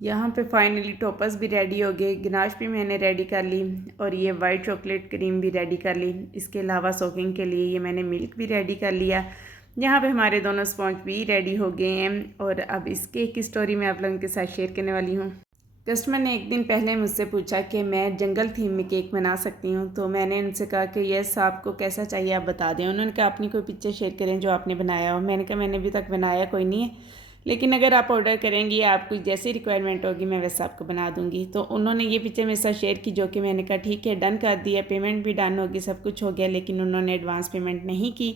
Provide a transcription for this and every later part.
यहाँ पे फाइनली टोपस भी रेडी हो गए, गनाश भी मैंने रेडी कर ली और ये वाइट चॉकलेट क्रीम भी रेडी कर ली। इसके अलावा सोकिंग के लिए ये मैंने मिल्क भी रेडी कर लिया। यहाँ पे हमारे दोनों स्पॉन्ज भी रेडी हो गए हैं और अब इस केक की स्टोरी मैं आप लोगों के साथ शेयर करने वाली हूँ। कस्टमर ने एक दिन पहले मुझसे पूछा कि मैं जंगल थीम में केक बना सकती हूँ, तो मैंने उनसे कहा कि यस, आपको कैसा चाहिए आप बता दें। उन्होंने कहा अपनी कोई पिक्चर शेयर करें जो आपने बनाया हो। मैंने कहा मैंने अभी तक बनाया कोई नहीं है, लेकिन अगर आप ऑर्डर करेंगी, आपको जैसी रिक्वायरमेंट होगी मैं वैसा आपको बना दूँगी। तो उन्होंने ये पिक्चर मेरे साथ शेयर की, जो कि मैंने कहा ठीक है, डन कर दिया, पेमेंट भी डन होगी, सब कुछ हो गया, लेकिन उन्होंने एडवांस पेमेंट नहीं की।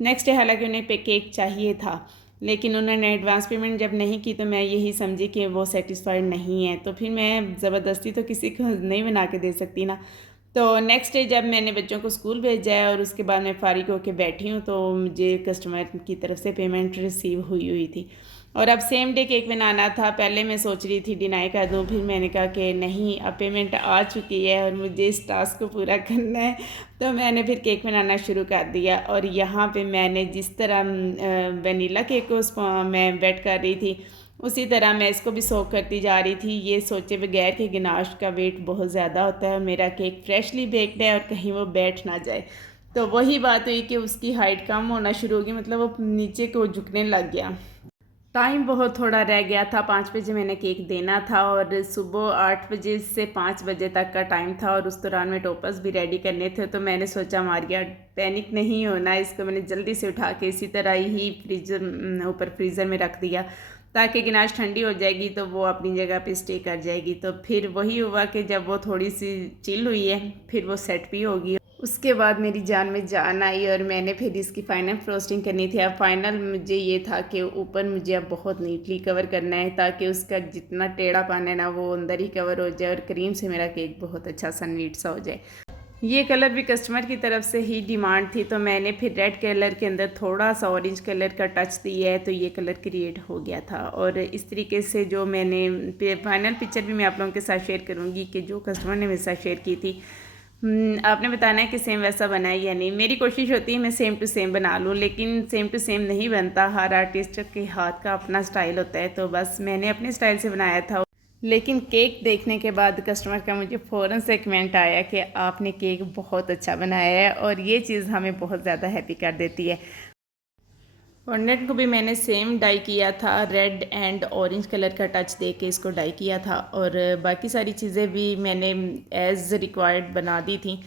नेक्स्ट डे हालांकि उन्हें केक चाहिए था, लेकिन उन्होंने एडवांस पेमेंट जब नहीं की तो मैं यही समझी कि वो सेटिस्फाइड नहीं है। तो फिर मैं ज़बरदस्ती तो किसी को नहीं बना के दे सकती ना। तो नेक्स्ट डे जब मैंने बच्चों को स्कूल भेजा है और उसके बाद मैं फारिग होकर बैठी हूँ, तो मुझे कस्टमर की तरफ से पेमेंट रिसीव हुई थी और अब सेम डे केक बनाना था। पहले मैं सोच रही थी डिनाई कर दूँ, फिर मैंने कहा कि नहीं, अब पेमेंट आ चुकी है और मुझे इस टास्क को पूरा करना है। तो मैंने फिर केक बनाना शुरू कर दिया और यहाँ पे मैंने जिस तरह वनीला केक को मैं वेट कर रही थी, उसी तरह मैं इसको भी सोक करती जा रही थी, ये सोचे बगैर कि गनाश का वेट बहुत ज़्यादा होता है और मेरा केक फ्रेशली बेक्ड है और कहीं वो बैठ ना जाए। तो वही बात हुई कि उसकी हाइट कम होना शुरू हो गई, मतलब वो नीचे को झुकने लग गया। टाइम बहुत थोड़ा रह गया था, 5 बजे मैंने केक देना था और सुबह 8 बजे से 5 बजे तक का टाइम था और उस दौरान में टोपर्स भी रेडी करने थे। तो मैंने सोचा मारिया पैनिक नहीं होना, इसको मैंने जल्दी से उठा के इसी तरह ही ऊपर फ्रीज़र में रख दिया ताकि गिनाश ठंडी हो जाएगी तो वो अपनी जगह पे स्टे कर जाएगी। तो फिर वही हुआ कि जब वो थोड़ी सी चिल हुई है फिर वो सेट भी होगी। उसके बाद मेरी जान में जान आई और मैंने फिर इसकी फ़ाइनल फ्रोस्टिंग करनी थी। अब फाइनल मुझे ये था कि ऊपर मुझे अब बहुत नीटली कवर करना है ताकि उसका जितना टेढ़ा पान है ना वो अंदर ही कवर हो जाए और क्रीम से मेरा केक बहुत अच्छा सा नीट सा हो जाए। ये कलर भी कस्टमर की तरफ से ही डिमांड थी, तो मैंने फिर रेड कलर के अंदर थोड़ा सा ऑरेंज कलर का टच दिया है, तो ये कलर क्रिएट हो गया था। और इस तरीके से जो मैंने फाइनल पिक्चर भी मैं आप लोगों के साथ शेयर करूँगी कि जो कस्टमर ने मेरे साथ शेयर की थी। आपने बताना है कि सेम वैसा बना है या नहीं। मेरी कोशिश होती है मैं सेम टू सेम बना लूँ, लेकिन सेम टू सेम नहीं बनता। हर आर्टिस्ट के हाथ का अपना स्टाइल होता है, तो बस मैंने अपने स्टाइल से बनाया था। लेकिन केक देखने के बाद कस्टमर का मुझे फ़ौरन से कमेंट आया कि आपने केक बहुत अच्छा बनाया है और ये चीज़ हमें बहुत ज़्यादा हैप्पी कर देती है। फॉन्डेंट को भी मैंने सेम डाई किया था, रेड एंड ऑरेंज कलर का टच दे के इसको डाई किया था और बाकी सारी चीज़ें भी मैंने एज़ रिक्वायर्ड बना दी थी।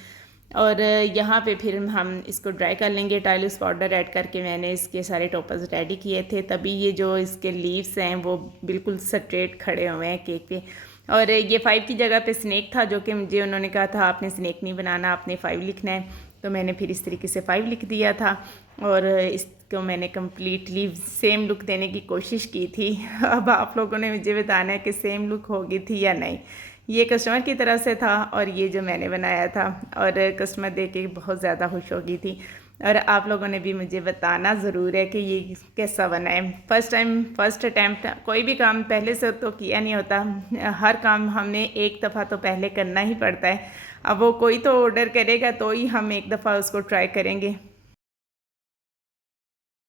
और यहाँ पे फिर हम इसको ड्राई कर लेंगे। टाइलस पाउडर ऐड करके मैंने इसके सारे टॉपर्स रेडी किए थे, तभी ये जो इसके लीव्स हैं वो बिल्कुल स्ट्रेट खड़े हुए हैं केक पे। और ये 5 की जगह पे स्नैक था, जो कि मुझे उन्होंने कहा था आपने स्नैक नहीं बनाना, आपने 5 लिखना है, तो मैंने फिर इस तरीके से 5 लिख दिया था और इसको मैंने कम्प्लीटली सेम लुक देने की कोशिश की थी। अब आप लोगों ने मुझे बताना है कि सेम लुक होगी थी या नहीं। ये कस्टमर की तरफ से था और ये जो मैंने बनाया था, और कस्टमर देख के बहुत ज़्यादा खुश हो गई थी। और आप लोगों ने भी मुझे बताना ज़रूर है कि ये कैसा बना है। फर्स्ट अटैम्प्ट, कोई भी काम पहले से तो किया नहीं होता, हर काम हमने एक दफ़ा तो पहले करना ही पड़ता है। अब वो कोई तो ऑर्डर करेगा तो ही हम एक दफ़ा उसको ट्राई करेंगे।